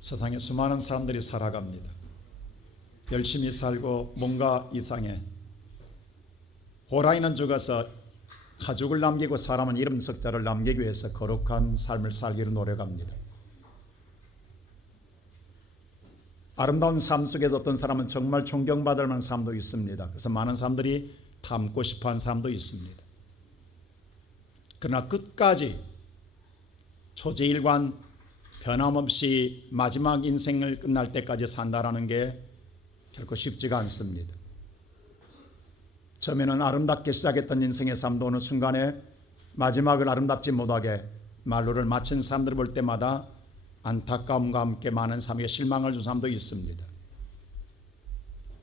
세상에 수많은 사람들이 살아갑니다. 열심히 살고 뭔가 이상해. 호랑이는 죽어서 가죽을 남기고 사람은 이름 석자를 남기기 위해서 거룩한 삶을 살기로 노력합니다. 아름다운 삶 속에서 어떤 사람은 정말 존경받을 만한 삶도 있습니다. 그래서 많은 사람들이 닮고 싶어하는 사람도 있습니다. 그러나 끝까지 초지일관 변함없이 마지막 인생을 끝날 때까지 산다라는 게 결코 쉽지가 않습니다. 처음에는 아름답게 시작했던 인생의 삶도 어느 순간에 마지막을 아름답지 못하게 말로를 마친 사람들을 볼 때마다 안타까움과 함께 많은 삶에 실망을 준 사람도 있습니다.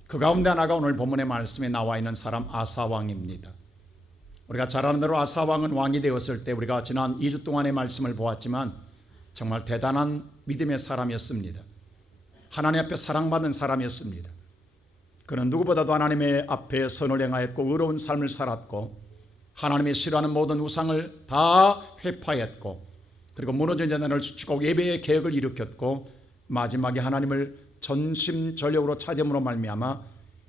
그 가운데 하나가 오늘 본문의 말씀에 나와 있는 사람 아사왕입니다. 우리가 잘 아는 대로 아사왕은 왕이 되었을 때 우리가 지난 2주 동안의 말씀을 보았지만 정말 대단한 믿음의 사람이었습니다. 하나님 앞에 사랑받는 사람이었습니다. 그는 누구보다도 하나님의 앞에 선을 행하였고 의로운 삶을 살았고 하나님이 싫어하는 모든 우상을 다 회파했고 그리고 무너진 재단을 수축하고 예배의 개혁을 일으켰고 마지막에 하나님을 전심전력으로 찾음으로 말미암아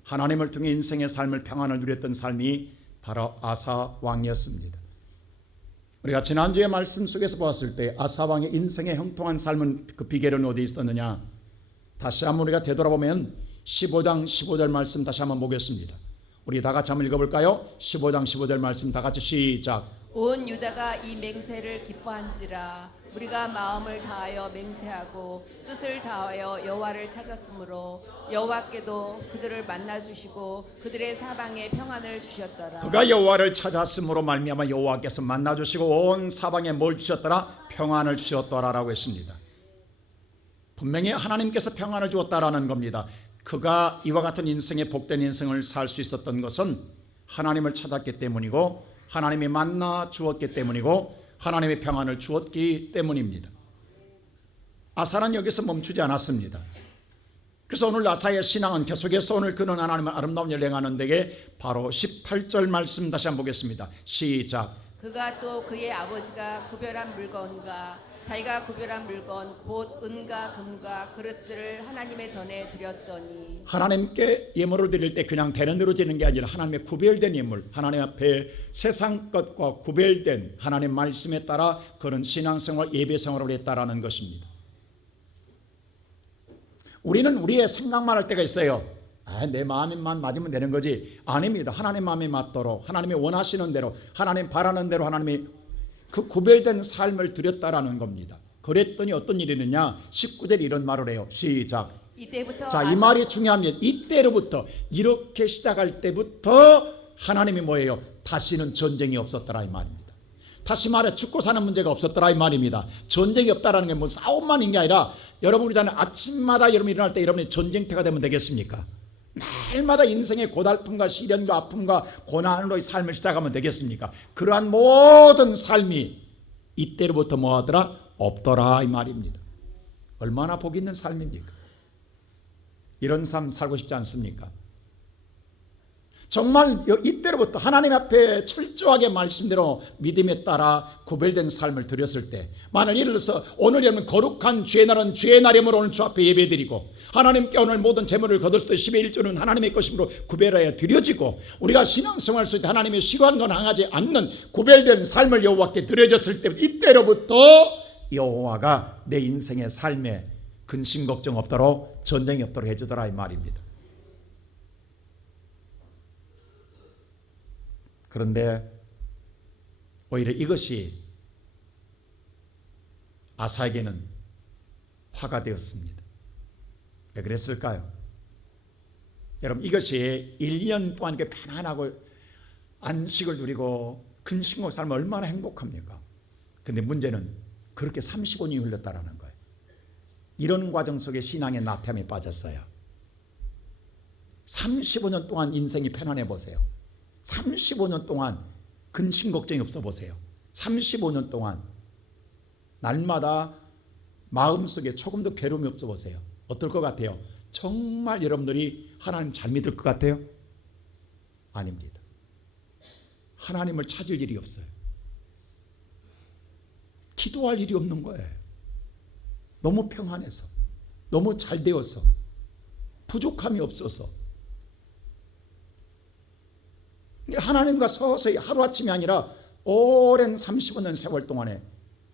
하나님을 통해 인생의 삶을 평안을 누렸던 삶이 바로 아사 왕이었습니다. 우리가 지난주의 말씀 속에서 보았을 때 아사 왕의 인생의 형통한 삶은 그 비결은 어디에 있었느냐? 다시 한번 우리가 되돌아보면 15장 15절 말씀 다시 한번 보겠습니다. 우리 다 같이 한번 읽어볼까요? 15장 15절 말씀 다 같이 시작. 온 유다가 이 맹세를 기뻐한지라 우리가 마음을 다하여 맹세하고 뜻을 다하여 여호와를 찾았으므로 여호와께도 그들을 만나 주시고 그들의 사방에 평안을 주셨더라. 그가 여호와를 찾았으므로 말미암아 여호와께서 만나 주시고 온 사방에 뭘 주셨더라? 평안을 주셨더라라고 했습니다. 분명히 하나님께서 평안을 주었다라는 겁니다. 그가 이와 같은 인생의 복된 인생을 살 수 있었던 것은 하나님을 찾았기 때문이고 하나님이 만나 주었기 때문이고 하나님의 평안을 주었기 때문입니다. 아사는 여기서 멈추지 않았습니다. 그래서 오늘 아사의 신앙은 계속해서 오늘 그는 하나님의 아름다운 일을 행하는 데에 바로 18절 말씀 다시 한번 보겠습니다. 시작. 그가 또 그의 아버지가 구별한 물건과 자기가 구별한 물건 곧 은과 금과 그릇들을 하나님의 전에 드렸더니 하나님께 예물을 드릴 때 그냥 되는 대로 드리는 게 아니라 하나님의 구별된 예물, 하나님 앞에 세상 것과 구별된 하나님 말씀에 따라 그런 신앙생활, 예배생활을 했다라는 것입니다. 우리는 우리의 생각만 할 때가 있어요. 내 마음만 맞으면 되는 거지. 아닙니다. 하나님 마음에 맞도록 하나님이 원하시는 대로 하나님 바라는 대로 하나님이 그 구별된 삶을 드렸다라는 겁니다. 그랬더니 어떤 일이 있느냐? 19절에 이런 말을 해요. 시작. 이때부터 자, 이 말이 중요합니다. 이때로부터 이렇게 시작할 때부터 하나님이 뭐예요? 다시는 전쟁이 없었더라 이 말입니다. 다시 말해 죽고 사는 문제가 없었더라 이 말입니다. 전쟁이 없다라는 게 뭐 싸움만인 게 아니라 여러분 우리잖아요. 아침마다 여러분 일어날 때 여러분이 전쟁터가 되면 되겠습니까? 날마다 인생의 고달픔과 시련과 아픔과 고난으로의 삶을 시작하면 되겠습니까? 그러한 모든 삶이 이때로부터 뭐하더라? 없더라 이 말입니다. 얼마나 복 있는 삶입니까? 이런 삶 살고 싶지 않습니까? 정말 이때로부터 하나님 앞에 철저하게 말씀대로 믿음에 따라 구별된 삶을 드렸을 때 만일 예를 들어서 오늘 여러분 거룩한 주의 날은 주의 날임으로 오늘 주 앞에 예배드리고 하나님께 오늘 모든 재물을 거둘 때 10의 1조는 하나님의 것임으로 구별하여 드려지고 우리가 신앙생활 속에 하나님의 싫어하는 건 행하지 않는 구별된 삶을 여호와께 드려졌을 때 이때로부터 여호와가 내 인생의 삶에 근심 걱정 없도록 전쟁이 없도록 해주더라 이 말입니다. 그런데 오히려 이것이 아사에게는 화가 되었습니다. 왜 그랬을까요? 여러분 이것이 1년 동안 이렇게 편안하고 안식을 누리고 근심하고 살면 얼마나 행복합니까? 그런데 문제는 그렇게 35년이 흘렀다라는 거예요. 이런 과정 속에 신앙의 나태함에 빠졌어요. 35년 동안 인생이 편안해 보세요. 35년 동안 근심 걱정이 없어 보세요. 35년 동안 날마다 마음속에 조금도 괴로움이 없어 보세요. 어떨 것 같아요? 정말 여러분들이 하나님 잘 믿을 것 같아요? 아닙니다. 하나님을 찾을 일이 없어요. 기도할 일이 없는 거예요. 너무 평안해서. 너무 잘 되어서 부족함이 없어서 하나님과 서서히 하루아침이 아니라 오랜 35년 세월 동안에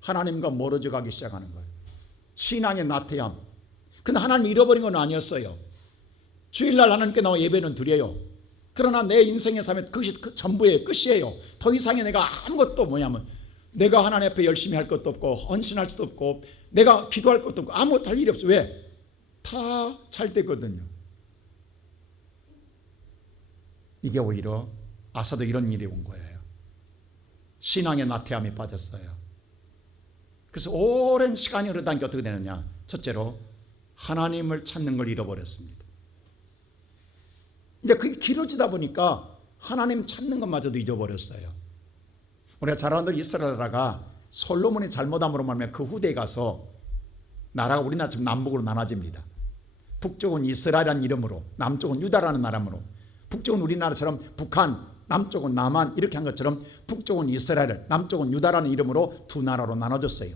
하나님과 멀어져 가기 시작하는 거예요. 신앙의 나태함. 근데 하나님 잃어버린 건 아니었어요. 주일날 하나님께 나와 예배는 드려요. 그러나 내 인생의 삶에 그것이 전부의 끝이에요. 더 이상의 내가 아무것도 뭐냐면 내가 하나님 앞에 열심히 할 것도 없고 헌신할 수도 없고 내가 기도할 것도 없고 아무것도 할 일이 없어요. 왜? 다 잘 되거든요. 이게 오히려 아사도 이런 일이 온 거예요. 신앙의 나태함에 빠졌어요. 그래서 오랜 시간이 흐르다니까 어떻게 되느냐. 첫째로 하나님을 찾는 걸 잃어버렸습니다. 이제 그게 길어지다 보니까 하나님 찾는 것마저도 잊어버렸어요. 우리가 잘 아는 이스라엘 나라가 솔로몬의 잘못함으로 말하면 그 후대에 가서 나라가 우리나라처럼 남북으로 나눠집니다. 북쪽은 이스라엘이라는 이름으로, 남쪽은 유다라는 나라로, 북쪽은 우리나라처럼 북한, 남쪽은 남한 이렇게 한 것처럼 북쪽은 이스라엘, 남쪽은 유다라는 이름으로 두 나라로 나눠졌어요.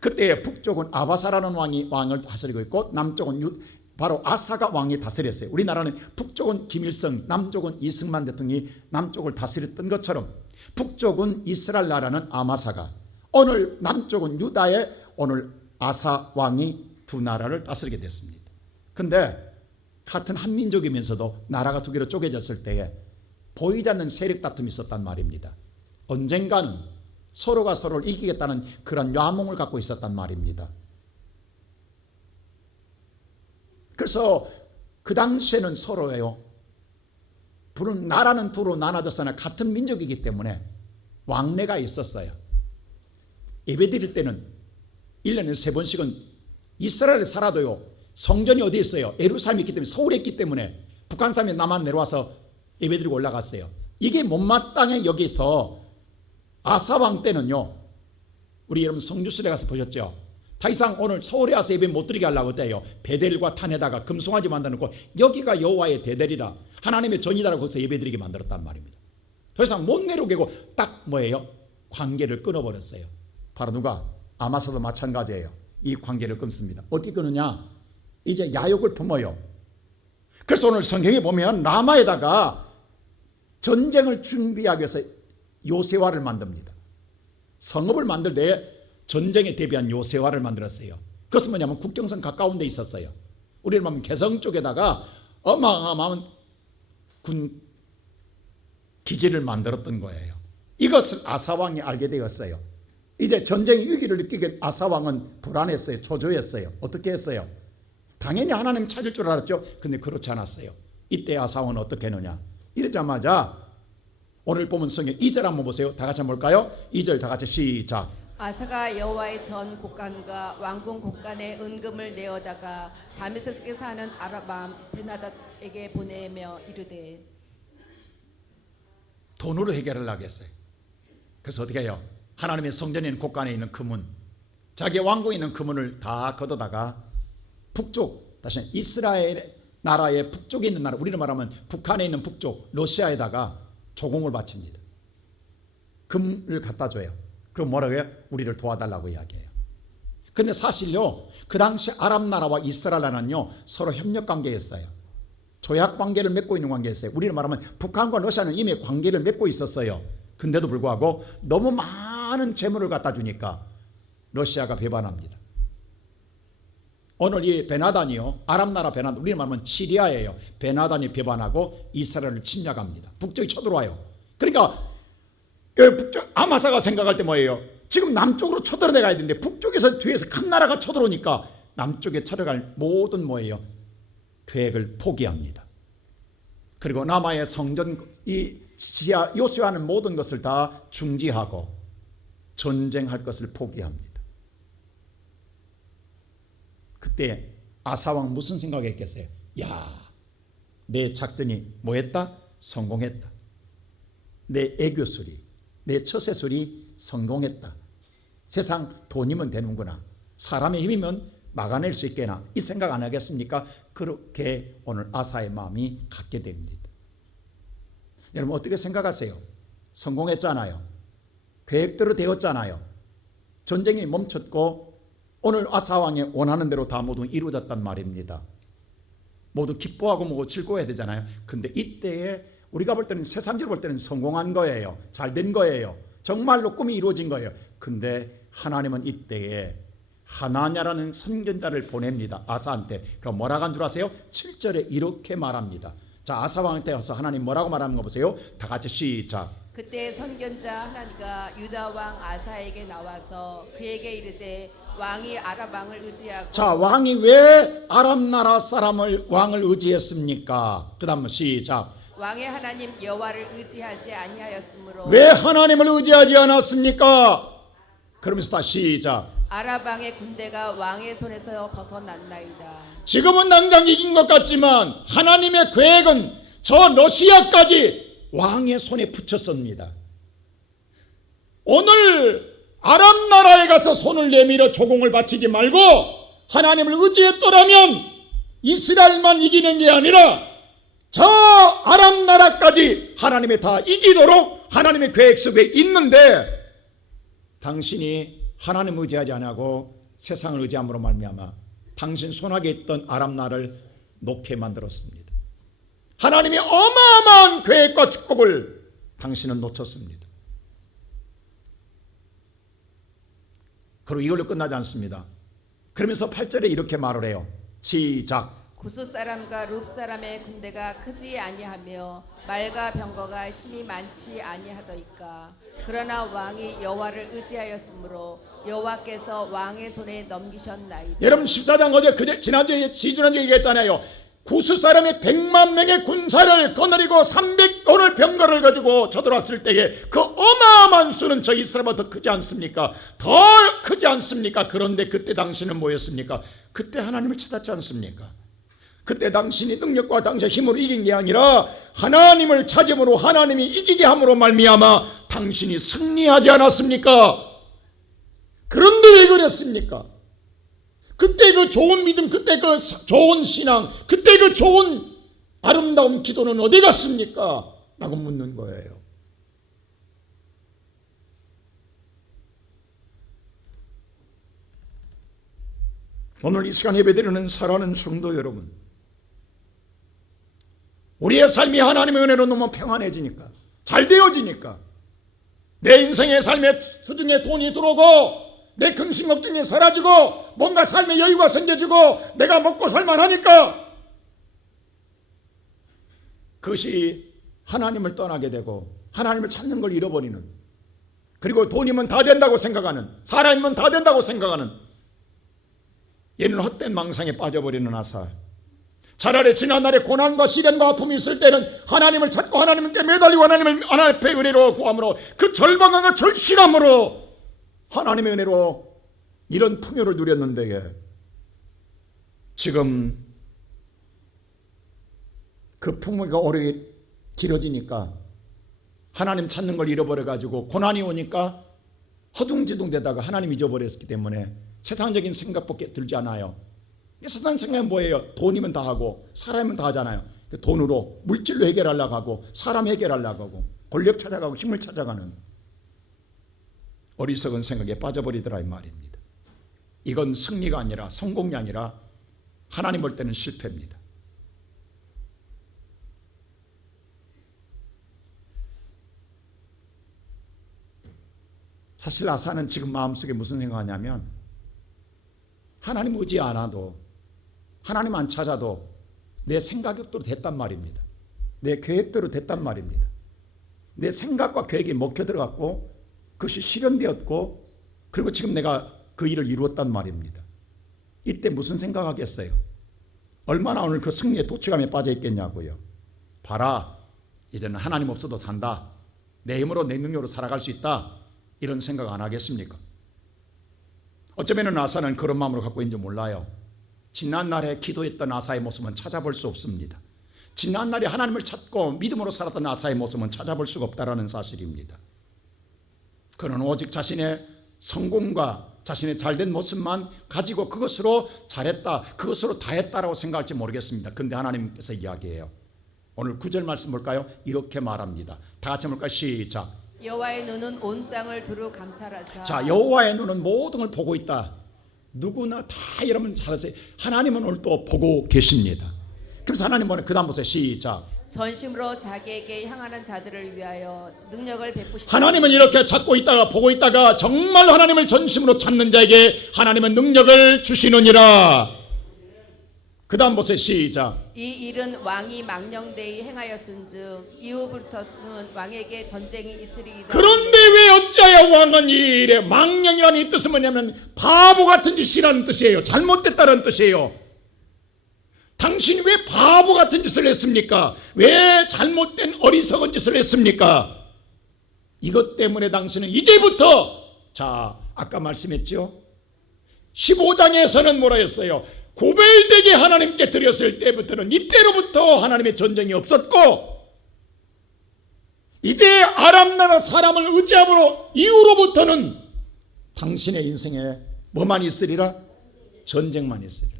그때 북쪽은 아바사라는 왕을 다스리고 있고 남쪽은 바로 아사가 왕이 다스렸어요. 우리나라는 북쪽은 김일성, 남쪽은 이승만 대통령이 남쪽을 다스렸던 것처럼 북쪽은 이스라엘 나라는 아마사가, 오늘 남쪽은 유다의 오늘 아사 왕이 두 나라를 다스리게 됐습니다. 그런데 같은 한민족이면서도 나라가 두 개로 쪼개졌을 때에 보이지 않는 세력 다툼이 있었단 말입니다. 언젠가는 서로가 서로를 이기겠다는 그런 야몽을 갖고 있었단 말입니다. 그래서 그 당시에는 서로예요. 나라는 두로 나눠졌으나 같은 민족이기 때문에 왕래가 있었어요. 예배 드릴 때는 1년에 3번씩은 이스라엘에 살아도요. 성전이 어디 있어요? 예루살렘에 있기 때문에, 서울에 있기 때문에 북한 사람이 남한 내려와서 예배 드리고 올라갔어요. 이게 못마땅해. 여기서 아사왕 때는요. 우리 여러분 성주순례 가서 보셨죠? 더 이상 오늘 서울에 와서 예배 못 드리게 하려고 했대요. 베델과 탄에다가 금송아지 만들어 놓고 여기가 여호와의 베델이라 하나님의 전이다라고 거기서 예배 드리게 만들었단 말입니다. 더 이상 못 내려오게 하고 딱 뭐예요? 관계를 끊어버렸어요. 바로 누가? 아마사도 마찬가지예요. 이 관계를 끊습니다. 어떻게 끊느냐? 이제 야욕을 품어요. 그래서 오늘 성경에 보면 라마에다가 전쟁을 준비하기 위해서 요새화를 만듭니다. 성읍을 만들 때 전쟁에 대비한 요새화를 만들었어요. 그것은 뭐냐면 국경선 가까운 데 있었어요. 우리는 보면 개성 쪽에다가 어마어마한 군 기지를 만들었던 거예요. 이것을 아사왕이 알게 되었어요. 이제 전쟁의 위기를 느끼게 아사왕은 불안했어요. 초조했어요. 어떻게 했어요? 당연히 하나님 찾을 줄 알았죠. 근데 그렇지 않았어요. 이때 아사왕은 어떻게 했느냐? 이러자마자 오늘 보면 성경 2절 한번 보세요. 다 같이 한번 볼까요? 2절 다 같이 시작. 아사가 여호와의 전 곡간과 왕궁 곡간에 은금을 내어다가 다메섹에 사는 아람 베나닷에게 보내며 이르되, 돈으로 해결을 하겠어요. 그래서 어떻게 해요? 하나님의 성전에 있는 곡간에 있는 금은, 자기 왕궁에 있는 금은을 다 걷어다가 북쪽, 다시 이스라엘 나라의 북쪽에 있는 나라, 우리는 말하면 북한에 있는 북쪽 러시아에다가 조공을 바칩니다. 금을 갖다 줘요. 그럼 뭐라고 해요? 우리를 도와달라고 이야기해요. 근데 사실요, 그 당시 아랍 나라와 이스라엘 나라는요 서로 협력 관계였어요. 조약 관계를 맺고 있는 관계였어요. 우리는 말하면 북한과 러시아는 이미 관계를 맺고 있었어요. 근데도 불구하고 너무 많은 재물을 갖다 주니까 러시아가 배반합니다. 오늘 이 베나단이요, 아랍 나라 베나단, 우리는 말하면 시리아예요. 베나단이 배반하고 이스라엘을 침략합니다. 북쪽이 쳐들어와요. 그러니까 북쪽 아마사가 생각할 때 뭐예요? 지금 남쪽으로 쳐들어가야 되는데 북쪽에서 뒤에서 큰 나라가 쳐들어오니까 남쪽에 쳐들어갈 모든 뭐예요? 계획을 포기합니다. 그리고 남아의 성전, 이 요새하는 모든 것을 다 중지하고 전쟁할 것을 포기합니다. 그때 아사왕 무슨 생각했겠어요? 야, 내 작전이 뭐했다? 성공했다. 내 애교술이, 내 처세술이 성공했다. 세상 돈이면 되는구나. 사람의 힘이면 막아낼 수 있겠나. 이 생각 안 하겠습니까? 그렇게 오늘 아사의 마음이 갖게 됩니다. 여러분 어떻게 생각하세요? 성공했잖아요. 계획대로 되었잖아요. 전쟁이 멈췄고 오늘 아사왕이 원하는 대로 다 모두 이루어졌단 말입니다. 모두 기뻐하고 뭐 즐거워야 되잖아요. 근데 이때에 우리가 볼 때는 세상적으로 볼 때는 성공한 거예요. 잘된 거예요. 정말로 꿈이 이루어진 거예요. 근데 하나님은 이때에 하나냐라는 선견자를 보냅니다. 아사한테. 그럼 뭐라고 한 줄 아세요? 7절에 이렇게 말합니다. 자, 아사왕한테 와서 하나님 뭐라고 말하는 거 보세요. 다 같이 시작. 그때 선견자 하나니가 유다 왕 아사에게 나와서 그에게 이르되 왕이 아람 왕을 의지하고. 자, 왕이 왜 아람 나라 사람을 왕을 의지했습니까? 그다음 시작. 왕의 하나님 여호와를 의지하지 아니하였으므로. 왜 하나님을 의지하지 않았습니까? 그러면서 다시 시작. 아람 왕의 군대가 왕의 손에서 벗어났나이다. 지금은 당장 이긴 것 같지만 하나님의 계획은 저 러시아까지 왕의 손에 붙였습니다. 오늘 아람 나라에 가서 손을 내밀어 조공을 바치지 말고 하나님을 의지했더라면 이스라엘만 이기는 게 아니라 저 아람 나라까지 하나님이 다 이기도록 하나님의 계획 속에 있는데 당신이 하나님 의지하지 않고 세상을 의지함으로 말미암아 당신 손아귀에 있던 아람 나라를 놓게 만들었습니다. 하나님의 어마어마한 계획과 축복을 당신은 놓쳤습니다. 그리고 이걸로 끝나지 않습니다. 그러면서 8절에 이렇게 말을 해요. 시작. 구스 사람과 룹 사람의 군대가 크지 아니하며 말과 병거가 힘이 많지 아니하더이까. 그러나 왕이 여호와를 의지하였으므로 여호와께서 왕의 손에 넘기셨나이다. 여러분 14장 어제 지난주에 얘기했잖아요. 구스 사람의 100만 명의 군사를 거느리고 300오를 병거를 가지고 쳐들어왔을 때에 그 어마어마한 수는 저 이스라엘보다 더 크지 않습니까? 더 크지 않습니까? 그런데 그때 당신은 뭐였습니까? 그때 하나님을 찾았지 않습니까? 그때 당신이 능력과 당신의 힘으로 이긴 게 아니라 하나님을 찾음으로 하나님이 이기게 함으로 말미암아 당신이 승리하지 않았습니까? 그런데 왜 그랬습니까? 그때 그 좋은 믿음, 그때 그 좋은 신앙, 그때 그 좋은 아름다운 기도는 어디 갔습니까? 라고 묻는 거예요. 오늘 이 시간 예배드리는 사랑하는 성도 여러분, 우리의 삶이 하나님의 은혜로 너무 평안해지니까, 잘 되어지니까, 내 인생의 삶의 수중에 돈이 들어오고 내 근심 걱정이 사라지고 뭔가 삶의 여유가 생겨지고 내가 먹고 살만하니까 그것이 하나님을 떠나게 되고 하나님을 찾는 걸 잃어버리는, 그리고 돈이면 다 된다고 생각하는, 사람이면 다 된다고 생각하는 얘는 헛된 망상에 빠져버리는 아사. 차라리 지난날에 고난과 시련과 아픔이 있을 때는 하나님을 찾고 하나님께 매달리고 하나님 앞에 은혜로 구함으로 그 절망과 절실함으로 하나님의 은혜로 이런 풍요를 누렸는데 지금 그 풍요가 오래 길어지니까 하나님 찾는 걸 잃어버려가지고 고난이 오니까 허둥지둥 되다가 하나님 잊어버렸기 때문에 세상적인 생각밖에 들지 않아요. 세상 생각은 뭐예요? 돈이면 다 하고 사람이면 다 하잖아요. 돈으로 물질로 해결하려고 하고 사람 해결하려고 하고 권력 찾아가고 힘을 찾아가는 어리석은 생각에 빠져버리더라 이 말입니다. 이건 승리가 아니라 성공이 아니라 하나님 볼 때는 실패입니다. 사실 아사는 지금 마음속에 무슨 생각하냐면 하나님 의지 안 하도 하나님 안 찾아도 내 생각대로 됐단 말입니다. 내 계획대로 됐단 말입니다. 내 생각과 계획이 먹혀 들어갔고 그것이 실현되었고 그리고 지금 내가 그 일을 이루었단 말입니다. 이때 무슨 생각하겠어요? 얼마나 오늘 그 승리의 도취감에 빠져 있겠냐고요. 봐라, 이제는 하나님 없어도 산다. 내 힘으로 내 능력으로 살아갈 수 있다. 이런 생각 안 하겠습니까? 어쩌면 아사는 그런 마음으로 갖고 있는지 몰라요. 지난날에 기도했던 아사의 모습은 찾아볼 수 없습니다. 지난날에 하나님을 찾고 믿음으로 살았던 아사의 모습은 찾아볼 수가 없다는 사실입니다. 그는 오직 자신의 성공과 자신의 잘된 모습만 가지고 그것으로 잘했다, 그것으로 다했다라고 생각할지 모르겠습니다. 그런데 하나님께서 이야기해요. 오늘 9절 말씀 볼까요? 이렇게 말합니다. 다 같이 볼까요? 시작. 여호와의 눈은 온 땅을 두루 감찰하사. 자, 여호와의 눈은 모든 걸 보고 있다. 누구나 다 여러분 잘 아세요. 하나님은 오늘 또 보고 계십니다. 그래서 하나님 뭐냐? 그 다음 보세요. 시작. 전심으로 자기에게 향하는 자들을 위하여 능력을 베푸시니 하나님은 이렇게 찾고 있다가 보고 있다가 정말 하나님을 전심으로 찾는 자에게 하나님은 능력을 주시느니라. 그 다음 보세요. 시작. 이 일은 왕이 망령되이 행하였은즉 이후부터는 왕에게 전쟁이 있으리이다. 그런데 왜 어찌하여 왕은 이 일에 망령이라는 이 뜻은 뭐냐면 바보 같은 짓이라는 뜻이에요. 잘못됐다는 뜻이에요. 당신이 왜 바보 같은 짓을 했습니까? 왜 잘못된 어리석은 짓을 했습니까? 이것 때문에 당신은 이제부터, 자, 아까 말씀했죠? 15장에서는 뭐라 했어요? 구별되게 하나님께 드렸을 때부터는 이때로부터 하나님의 전쟁이 없었고, 이제 아람 나라 사람을 의지함으로 이후로부터는 당신의 인생에 뭐만 있으리라? 전쟁만 있으리라.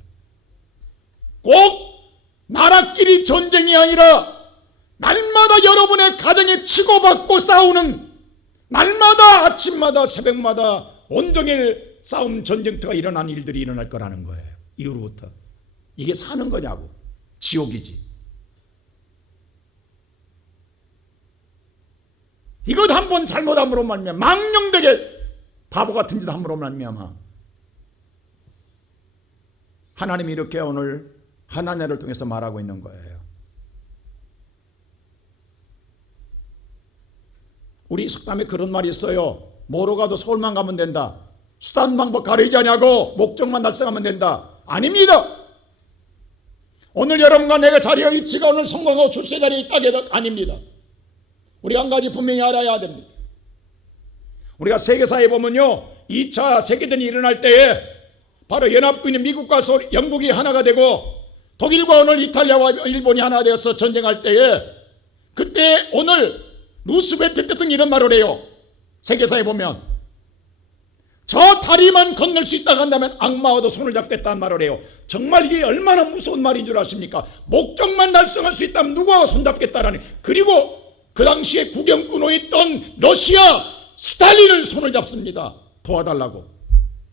꼭 나라끼리 전쟁이 아니라 날마다 여러분의 가정에 치고받고 싸우는, 날마다 아침마다 새벽마다 온종일 싸움 전쟁터가 일어난 일들이 일어날 거라는 거예요. 이후로부터. 이게 사는 거냐고. 지옥이지. 이것 한번 잘못함으로 말미암아 망령되게 바보 같은 짓 함으로 말미암아 하나님이 이렇게 오늘 하나님을 통해서 말하고 있는 거예요. 우리 속담에 그런 말이 있어요. 뭐로 가도 서울만 가면 된다. 수단 방법 가리지 않냐고 목적만 달성하면 된다. 아닙니다. 오늘 여러분과 내가 자리에 위치가 오늘 성공하고 출세 자리에 있다고 해도 아닙니다. 우리가 한 가지 분명히 알아야 됩니다. 우리가 세계사에 보면요, 2차 세계대전이 일어날 때에 바로 연합군인 미국과 영국이 하나가 되고 독일과 오늘 이탈리아와 일본이 하나 되어서 전쟁할 때에 그때 오늘 루스벨트 대통령이 이런 말을 해요. 세계사에 보면 저 다리만 건널 수 있다고 한다면 악마와도 손을 잡겠다는 말을 해요. 정말 이게 얼마나 무서운 말인 줄 아십니까? 목적만 달성할 수 있다면 누구와 손잡겠다라니. 그리고 그 당시에 구경꾼으로 있던 러시아 스탈린을 손을 잡습니다. 도와달라고.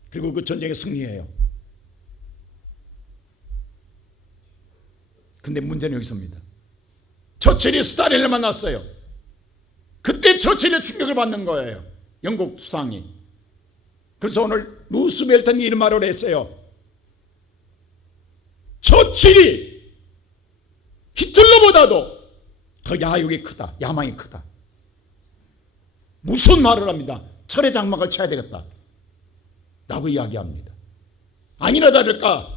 그리고 그 전쟁에 승리해요. 근데 문제는 여기서입니다. 처칠이 스탈린을 만났어요. 그때 처칠의 충격을 받는 거예요. 영국 수상이. 그래서 오늘 루스벨트는 이런 말을 했어요. 처칠이 히틀러보다도 더 야욕이 크다. 야망이 크다. 무슨 말을 합니다. 철의 장막을 쳐야 되겠다 라고 이야기합니다. 아니나 다를까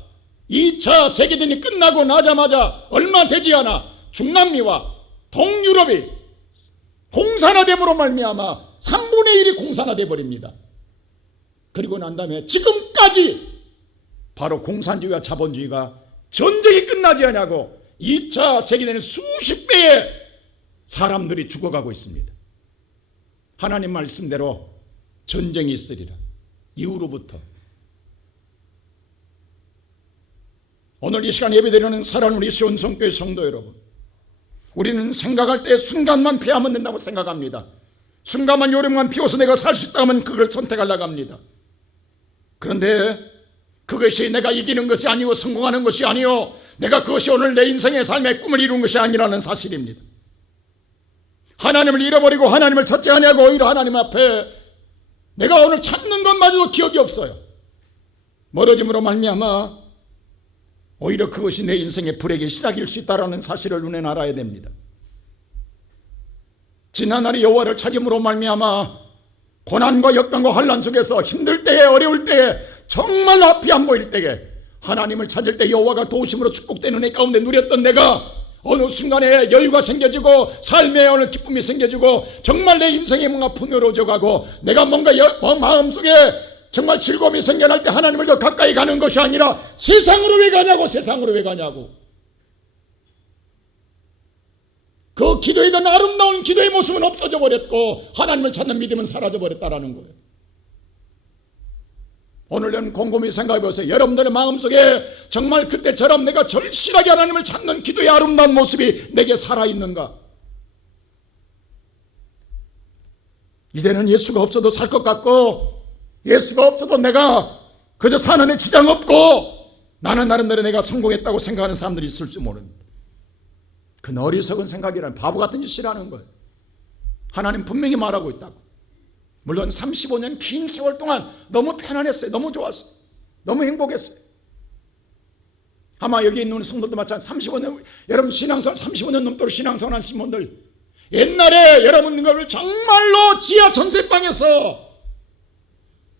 2차 세계대전이 끝나고 나자마자 얼마 되지 않아 중남미와 동유럽이 공산화됨으로 말미암아 3분의 1이 공산화돼 버립니다. 그리고 난 다음에 지금까지 바로 공산주의와 자본주의가 전쟁이 끝나지 않냐고 2차 세계대전 수십 배의 사람들이 죽어가고 있습니다. 하나님 말씀대로 전쟁이 있으리라. 이후로부터. 오늘 이 시간 예배드리는 사랑하는 우리 시온성교회 성도 여러분, 우리는 생각할 때 순간만 피하면 된다고 생각합니다. 순간만 요령만 피워서 내가 살 수 있다고 하면 그걸 선택하려고 합니다. 그런데 그것이 내가 이기는 것이 아니고 성공하는 것이 아니요, 내가 그것이 오늘 내 인생의 삶의 꿈을 이루는 것이 아니라는 사실입니다. 하나님을 잃어버리고 하나님을 찾지 않냐고 오히려 하나님 앞에 내가 오늘 찾는 것마저도 기억이 없어요. 멀어짐으로 말미암아 오히려 그것이 내 인생의 불행의 시작일 수 있다는 사실을 눈에 알아야 됩니다. 지난날의 여호와를 찾음으로 말미암아 고난과 역경과 환난 속에서 힘들 때에 어려울 때에 정말 앞이 안 보일 때에 하나님을 찾을 때 여호와가 도우심으로 축복되는 애 가운데 누렸던 내가 어느 순간에 여유가 생겨지고 삶에 어느 기쁨이 생겨지고 정말 내 인생이 뭔가 풍요로워져 가고 내가 뭔가 마음속에 정말 즐거움이 생겨날 때 하나님을 더 가까이 가는 것이 아니라 세상으로 왜 가냐고, 세상으로 왜 가냐고. 그 기도했던 아름다운 기도의 모습은 없어져 버렸고 하나님을 찾는 믿음은 사라져 버렸다라는 거예요. 오늘은 곰곰이 생각해 보세요. 여러분들의 마음속에 정말 그때처럼 내가 절실하게 하나님을 찾는 기도의 아름다운 모습이 내게 살아있는가? 이제는 예수가 없어도 살 것 같고 예수가 없어도 내가 그저 사는 데 지장 없고 나는 나름대로 내가 성공했다고 생각하는 사람들이 있을 줄 모릅니다. 그 어리석은 생각이라는 바보 같은 짓이라는 거예요. 하나님 분명히 말하고 있다고. 물론 35년 긴 세월 동안 너무 편안했어요. 너무 좋았어요. 너무 행복했어요. 아마 여기 있는 성도들도 마찬가지. 35년, 여러분 신앙생활 35년 넘도록 신앙생활 하신 분들, 옛날에 여러분들 정말로 지하 전세방에서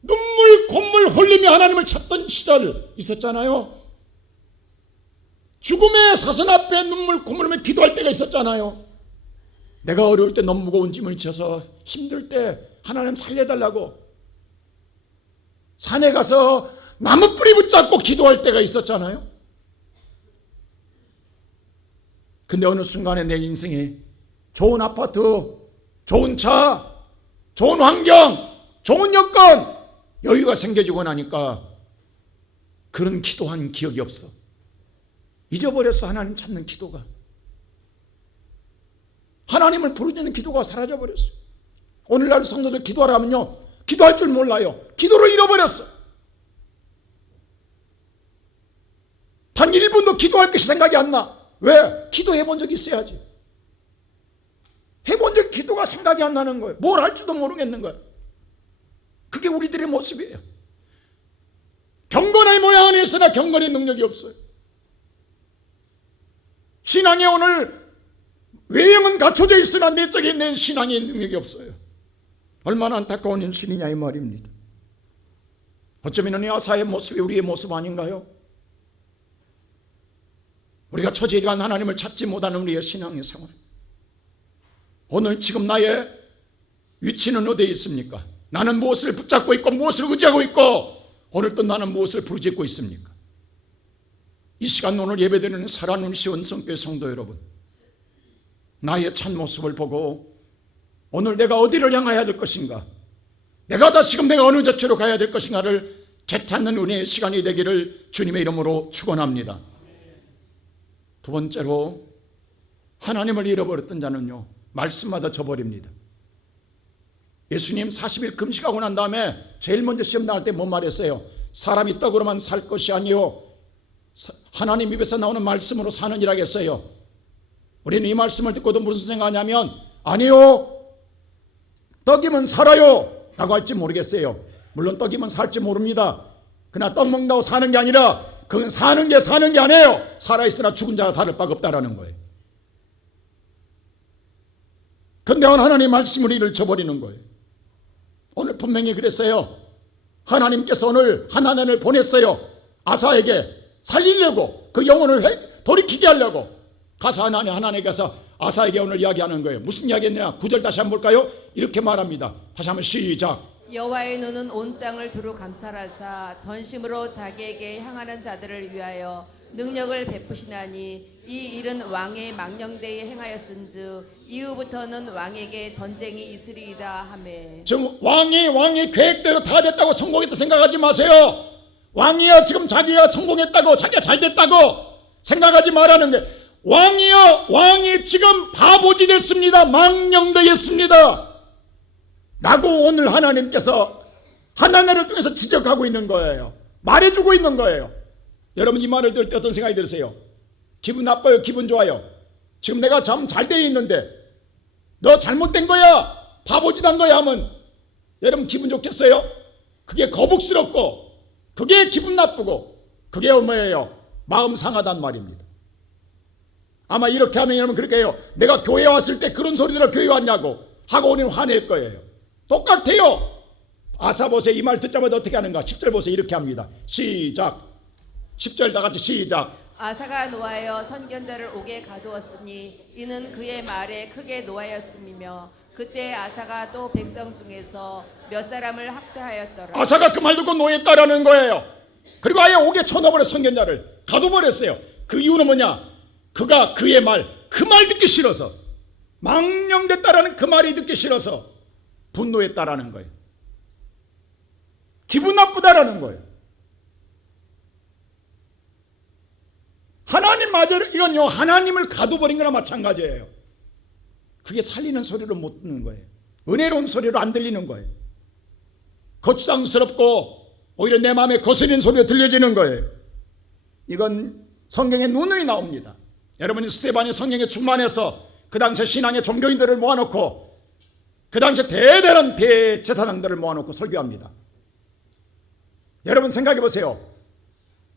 눈물 콧물 흘리며 하나님을 찾던 시절 있었잖아요. 죽음의 사선 앞에 눈물 콧물 흘리며 기도할 때가 있었잖아요. 내가 어려울 때 너무 무거운 짐을 져서 힘들 때 하나님 살려달라고 산에 가서 나무 뿌리 붙잡고 기도할 때가 있었잖아요. 근데 어느 순간에 내 인생에 좋은 아파트, 좋은 차, 좋은 환경, 좋은 여건, 여유가 생겨지고 나니까 그런 기도한 기억이 없어. 잊어버렸어. 하나님 찾는 기도가. 하나님을 부르짖는 기도가 사라져버렸어. 오늘날 성도들 기도하라면요, 기도할 줄 몰라요. 기도를 잃어버렸어. 단 1분도 기도할 것이 생각이 안 나. 왜? 기도해본 적이 있어야지. 해본 적 기도가 생각이 안 나는 거예요. 뭘 할지도 모르겠는 거예요. 그게 우리들의 모습이에요. 경건의 모양은 있으나 경건의 능력이 없어요. 신앙에 오늘 외형은 갖춰져 있으나 내적에 내 신앙의 능력이 없어요. 얼마나 안타까운 현실이냐 이 말입니다. 어쩌면 이 아사의 모습이 우리의 모습 아닌가요? 우리가 처지간 하나님을 찾지 못하는 우리의 신앙의 생활. 오늘 지금 나의 위치는 어디에 있습니까? 나는 무엇을 붙잡고 있고 무엇을 의지하고 있고 오늘 또 나는 무엇을 부르짖고 있습니까? 이 시간 오늘 예배드리는 살아있는 시원성교회 성도 여러분, 나의 참모습을 보고 오늘 내가 어디를 향해야 될 것인가, 내가 다시금 내가 어느 자체로 가야 될 것인가를 되찾는 은혜의 시간이 되기를 주님의 이름으로 축원합니다. 두 번째로, 하나님을 잃어버렸던 자는요, 말씀마다 져버립니다. 예수님 40일 금식하고 난 다음에 제일 먼저 시험 나갈 때 뭔 말했어요? 사람이 떡으로만 살 것이 아니요 하나님 입에서 나오는 말씀으로 사느니라 했어요. 우리는 이 말씀을 듣고도 무슨 생각하냐면, 아니요, 떡이면 살아요 라고 할지 모르겠어요. 물론 떡이면 살지 모릅니다. 그러나 떡 먹는다고 사는 게 아니라 그건 사는 게 아니에요. 살아있으나 죽은 자가 다를 바가 없다라는 거예요. 근데 하나님 말씀을 이를 저버리는 거예요. 오늘 분명히 그랬어요. 하나님께서 오늘 하나님을 보냈어요. 아사에게 살리려고, 그 영혼을 돌이키게 하려고. 가서 하나님께서 아사에게 오늘 이야기하는 거예요. 무슨 이야기했냐? 9절 다시 한번 볼까요? 이렇게 말합니다. 다시 한번 시작. 여호와의 눈은 온 땅을 두루 감찰하사 전심으로 자기에게 향하는 자들을 위하여 능력을 베푸시나니 이 일은 왕의 망령되이 행하였은즉 이후부터는 왕에게 전쟁이 있으리이다 하매. 지금 왕이 계획대로 다 됐다고 성공했다 생각하지 마세요. 왕이야 지금 자기가 성공했다고, 자기가 잘 됐다고 생각하지 말라는 게, 왕이 지금 바보지 됐습니다. 망령되었습니다 라고 오늘 하나님께서 하나님을 통해서 지적하고 있는 거예요. 말해주고 있는 거예요. 여러분 이 말을 들을 때 어떤 생각이 들으세요? 기분 나빠요? 기분 좋아요? 지금 내가 참 잘 돼 있는데 너 잘못된 거야, 바보짓한 거야 하면 여러분 기분 좋겠어요? 그게 거북스럽고 그게 기분 나쁘고 그게 뭐예요? 마음 상하단 말입니다. 아마 이렇게 하면 여러분 그렇게 해요. 내가 교회 왔을 때 그런 소리 들어 교회 왔냐고 하고 오늘 화낼 거예요. 똑같아요. 아사 보세요. 이 말 듣자마자 어떻게 하는가? 10절 보세요. 이렇게 합니다. 시작. 10절 다 같이 시작. 아사가 노하여 선견자를 옥에 가두었으니 이는 그의 말에 크게 노하였음이며 그때 아사가 또 백성 중에서 몇 사람을 학대하였더라. 아사가 그 말 듣고 노했다라는 거예요. 그리고 아예 옥에 쳐넣어버려 선견자를 가둬버렸어요. 그 이유는 뭐냐? 그가 그의 말, 그 말 듣기 싫어서, 망령됐다라는 그 말이 듣기 싫어서 분노했다라는 거예요. 기분 나쁘다라는 거예요. 하나님마저 이건요, 하나님을 가둬버린 거나 마찬가지예요. 그게 살리는 소리로 못 듣는 거예요. 은혜로운 소리로 안 들리는 거예요. 거추장스럽고 오히려 내 마음에 거스리는 소리가 들려지는 거예요. 이건 성경에 누누이 나옵니다. 여러분이 스데반이 성령에 충만해서 그 당시에 신앙의 종교인들을 모아놓고 그 당시에 대대한 대제사장들을 모아놓고 설교합니다. 여러분 생각해 보세요.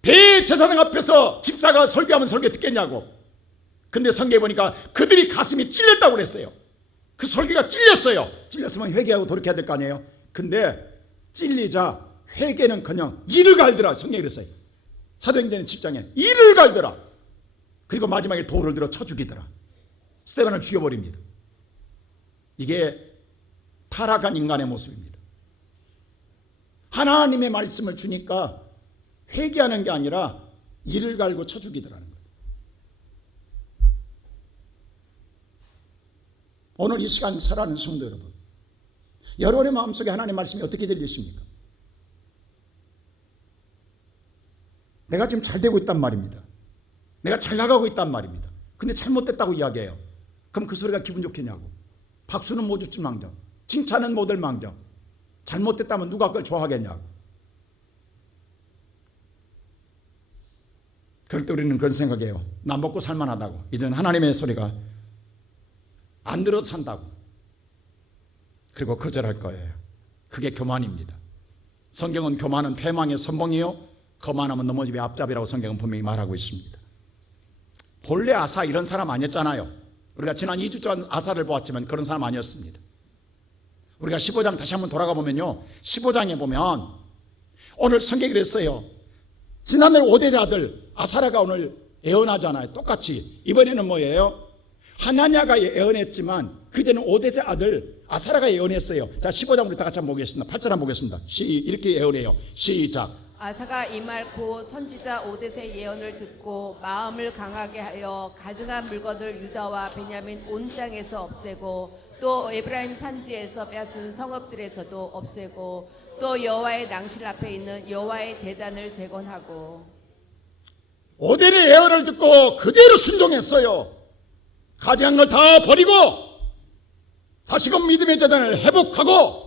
대제사장 앞에서 집사가 설교하면 설교 듣겠냐고. 근데 성경에 보니까 그들이 가슴이 찔렸다고 그랬어요. 그 설교가 찔렸어요. 찔렸으면 회개하고 돌이켜야 될 거 아니에요. 근데 찔리자 회개는커녕 이를 갈더라. 성경에 그랬어요. 사도행전 7장에 이를 갈더라. 그리고 마지막에 돌을 들어 쳐 죽이더라. 스데반을 죽여버립니다. 이게 타락한 인간의 모습입니다. 하나님의 말씀을 주니까 회개하는 게 아니라 이를 갈고 쳐 죽이더라는 거예요. 오늘 이 시간 살아가는 성도 여러분, 여러분의 마음속에 하나님의 말씀이 어떻게 들리십니까? 내가 지금 잘 되고 있단 말입니다. 내가 잘 나가고 있단 말입니다. 근데 잘못됐다고 이야기해요. 그럼 그 소리가 기분 좋겠냐고. 박수는 못 줄지 망정, 칭찬은 못할 망정, 잘못됐다면 누가 그걸 좋아하겠냐고. 그럴 때 우리는 그런 생각해요. 나 먹고 살만하다고. 이제는 하나님의 소리가 안 들어도 산다고. 그리고 거절할 거예요. 그게 교만입니다. 성경은 교만은 패망의 선봉이요 거만하면 넘어짐의 앞잡이라고 성경은 분명히 말하고 있습니다. 본래 아사 이런 사람 아니었잖아요. 우리가 지난 2주 전 아사를 보았지만 그런 사람 아니었습니다. 우리가 15장 다시 한번 돌아가 보면요, 15장에 보면 오늘 성경이 그랬어요. 지난날 5대 아들 아사라가 오늘 예언하잖아요. 똑같이. 이번에는 뭐예요? 하나냐가 예언했지만 그전에는 5대 아들 아사라가 예언했어요. 자, 15장 우리 다 같이 한번 보겠습니다. 8절 한번 보겠습니다. 이렇게 예언해요. 시작. 아사가 이말고 선지자 오댓의 예언을 듣고 마음을 강하게 하여 가증한 물건을 유다와 베냐민 온 땅에서 없애고 또 에브라임 산지에서 빼앗은 성읍들에서도 없애고 또 여호와의 낭실 앞에 있는 여호와의 제단을 재건하고. 오델의 예언을 듣고 그대로 순종했어요. 가증한 걸 다 버리고 다시금 믿음의 제단을 회복하고.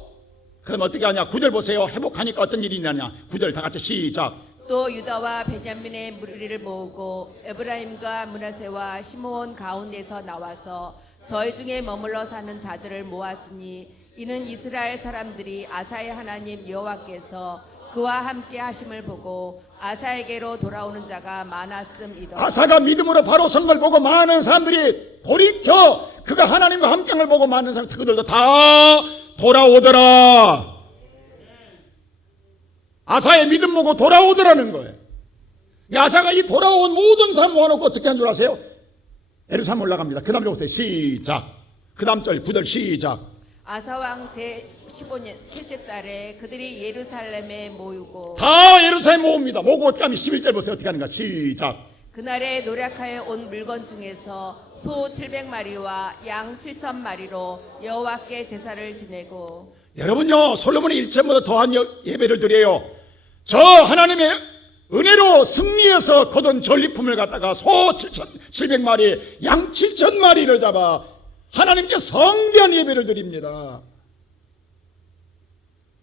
그럼 어떻게 하냐? 9절 보세요. 회복하니까 어떤 일이 일어나냐? 9절 다 같이 시작. 또 유다와 베냐민의 무리를 모으고 에브라임과 므낫세와 시므온 가운데서 나와서 저희 중에 머물러 사는 자들을 모았으니 이는 이스라엘 사람들이 아사의 하나님 여호와께서 그와 함께 하심을 보고 아사에게로 돌아오는 자가 많았음이더라. 아사가 믿음으로 바로 선 걸 보고 많은 사람들이 돌이켜 그가 하나님과 함께한 걸 보고 많은 사람 그들도 다 돌아오더라. 아사의 믿음 보고 돌아오더라는 거예요. 아사가 이 돌아온 모든 사람 모아놓고 어떻게 한 줄 아세요? 예루살렘 올라갑니다. 그 다음 보세요. 시작. 그 다음 절 9절 시작. 아사왕 제15년 셋째 달에 그들이 예루살렘에 모이고 다 예루살렘 모읍니다. 모으고 어떻게 하면 11절 보세요. 어떻게 하는가 시작. 그날에 노력하여 온 물건 중에서 소 700마리와 양 7,000마리로 여호와께 제사를 지내고. 여러분요, 솔로몬이 1천보다 더한 예배를 드려요. 저 하나님의 은혜로 승리해서 거둔 전리품을 갖다가 소 700마리, 양 7,000마리를 잡아 하나님께 성대한 예배를 드립니다.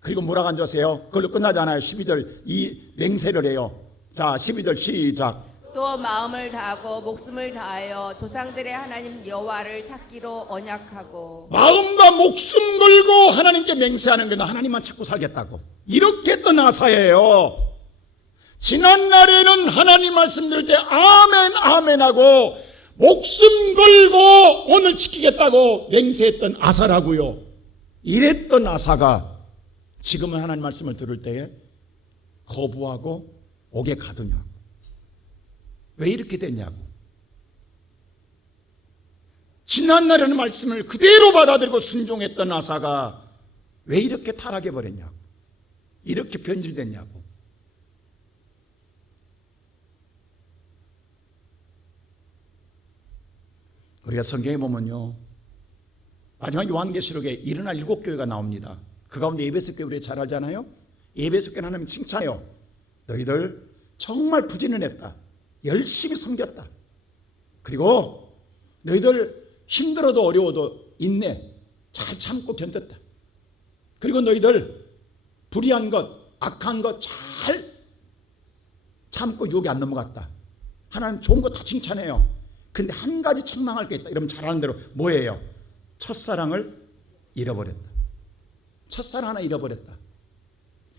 그리고 뭐라고 앉으세요? 그걸로 끝나지 않아요. 12절 이 맹세를 해요. 자, 12절 시작. 또 마음을 다하고 목숨을 다하여 조상들의 하나님 여호와를 찾기로 언약하고. 마음과 목숨 걸고 하나님께 맹세하는 건 하나님만 찾고 살겠다고 이렇게 했던 아사예요. 지난날에는 하나님 말씀 들을 때 아멘 아멘 하고 목숨 걸고 오늘 지키겠다고 맹세했던 아사라고요. 이랬던 아사가 지금은 하나님 말씀을 들을 때에 거부하고 옥에 가두냐. 왜 이렇게 됐냐고. 지난날에는 말씀을 그대로 받아들이고 순종했던 아사가 왜 이렇게 타락해버렸냐고. 이렇게 변질됐냐고. 우리가 성경에 보면요, 마지막 요한계시록에 일어날 7교회가 나옵니다. 그 가운데 에베소 교회 우리 잘 알잖아요. 에베소 교회는 하나님 칭찬해요. 너희들 정말 부지런히 했다. 열심히 섬겼다. 그리고 너희들 힘들어도 어려워도 인내 잘 참고 견뎠다. 그리고 너희들 불의한 것 악한 거 잘 참고 욕이 안 넘어갔다. 하나님 좋은 거 다 칭찬해요. 근데 한 가지 책망할 게 있다. 이러면 잘하는 대로 뭐예요? 첫사랑을 잃어버렸다. 첫사랑 하나 잃어버렸다.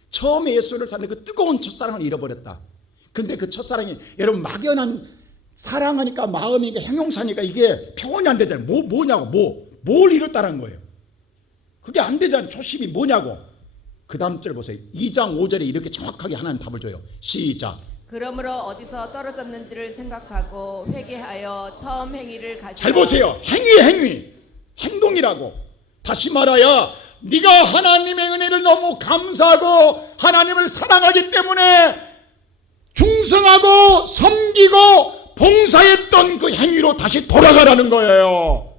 처음에 예수를 찾는데 그 뜨거운 첫사랑을 잃어버렸다. 근데 그 첫사랑이 여러분 막연한 사랑하니까 마음이니까 형용사니까 이게 표현이 안 되잖아요. 뭐냐고 뭘 잃었다는 거예요. 그게 안 되잖아요. 초심이 뭐냐고. 그 다음 절 보세요. 2장 5절에 이렇게 정확하게 하나님 답을 줘요. 시작. 그러므로 어디서 떨어졌는지를 생각하고 회개하여 처음 행위를 가지고. 잘 보세요. 행위 행동이라고. 다시 말하여 네가 하나님의 은혜를 너무 감사하고 하나님을 사랑하기 때문에 충성하고 섬기고 봉사했던 그 행위로 다시 돌아가라는 거예요.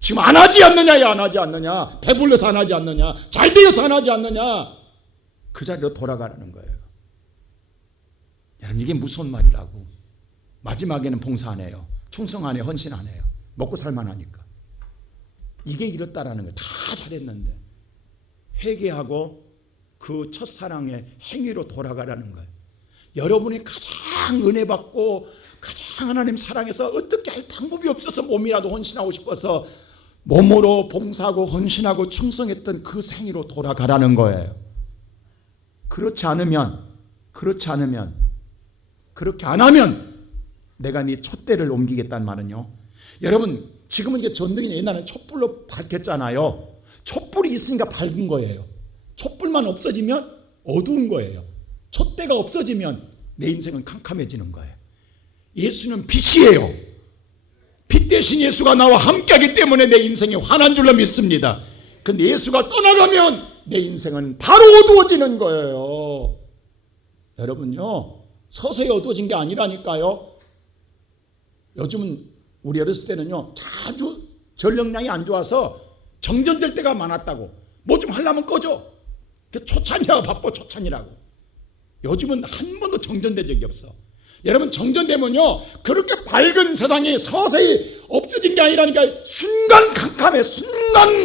지금 안 하지 않느냐, 안 하지 않느냐, 배불러서 안 하지 않느냐, 잘 되어서 안 하지 않느냐, 그 자리로 돌아가라는 거예요. 여러분 이게 무서운 말이라고. 마지막에는 봉사 안 해요. 충성 안 해요. 헌신 안 해요. 먹고 살만 하니까. 이게 이렇다라는 거예요. 다 잘했는데 회개하고 그 첫사랑의 행위로 돌아가라는 거예요. 여러분이 가장 은혜 받고 가장 하나님 사랑해서 어떻게 할 방법이 없어서 몸이라도 헌신하고 싶어서 몸으로 봉사하고 헌신하고 충성했던 그 행위로 돌아가라는 거예요. 그렇지 않으면 그렇게 안 하면 내가 네 촛대를 옮기겠다는 말은요. 여러분 지금은 이제 전등이 옛날에는 촛불로 밝혔잖아요. 촛불이 있으니까 밝은 거예요. 촛불만 없어지면 어두운 거예요. 촛대가 없어지면 내 인생은 캄캄해지는 거예요. 예수는 빛이에요. 빛 대신 예수가 나와 함께하기 때문에 내 인생이 환한 줄로 믿습니다. 근데 예수가 떠나가면 내 인생은 바로 어두워지는 거예요. 여러분요, 서서히 어두워진 게 아니라니까요. 요즘은 우리 어렸을 때는요, 자주 전력량이 안 좋아서 정전될 때가 많았다고. 뭐 좀 하려면 꺼져. 초찬이라고 바빠, 초찬이라고. 요즘은 한 번도 정전된 적이 없어. 여러분 정전되면요, 그렇게 밝은 세상이 서서히 없어진 게 아니라니까. 순간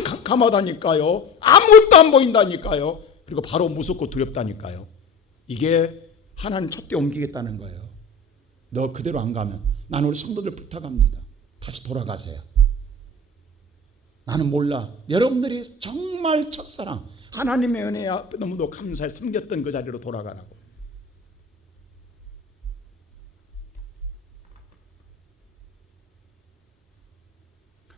캄캄하다니까요. 아무것도 안 보인다니까요. 그리고 바로 무섭고 두렵다니까요. 이게 하나님 촛대 옮기겠다는 거예요. 너 그대로 안 가면 나는 우리 성도들 부탁합니다. 다시 돌아가세요. 나는 몰라. 여러분들이 정말 첫사랑 하나님의 은혜 앞에 너무도 감사해 섬겼던 그 자리로 돌아가라고.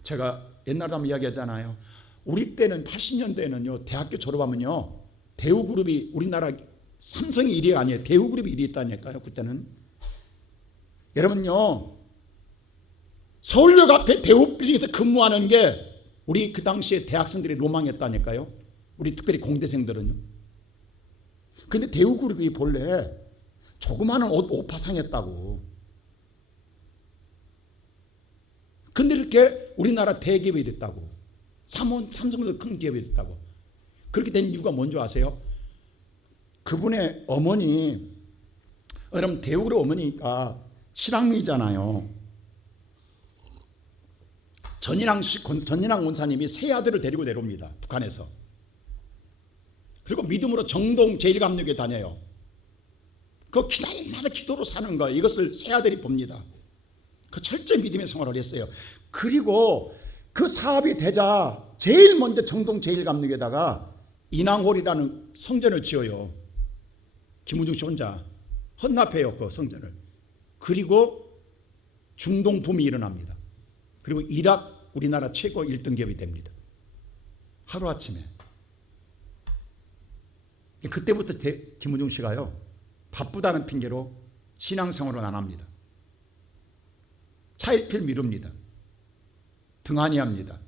제가 옛날에 한번 이야기하잖아요. 우리 때는 80년대에는요, 대학교 졸업하면요, 대우그룹이 우리나라 삼성이 1위가 아니에요. 대우그룹이 1위 있다니까요. 그때는. 여러분요, 서울역 앞에 대우빌딩에서 근무하는 게 우리 그 당시에 대학생들이 로망이었다니까요. 우리 특별히 공대생들은요. 근데 대우그룹이 본래 조그마한 옷 오파상이었다고. 근데 이렇게 우리나라 대기업이 됐다고. 삼성도 큰 기업이 됐다고. 그렇게 된 이유가 뭔지 아세요? 그분의 어머니, 여러분 대우그룹 어머니니까 실향민이잖아요. 전인왕 원사님이 세 아들을 데리고 내려옵니다. 북한에서. 그리고 믿음으로 정동 제1감리교에 다녀요. 그 날마다 기도로 사는 거예요. 이것을 세 아들이 봅니다. 그 철저히 믿음의 생활을 했어요. 그리고 그 사업이 되자 제일 먼저 정동 제1감리교에다가 인왕홀이라는 성전을 지어요. 김우중 씨 혼자 헌납해요, 그 성전을. 그리고 중동 붐이 일어납니다. 그리고 이락 우리나라 최고 1등 기업이 됩니다. 하루아침에. 그때부터 김우중 씨가요, 바쁘다는 핑계로 신앙생활을 안 합니다. 차일피일 미룹니다. 등한히 합니다.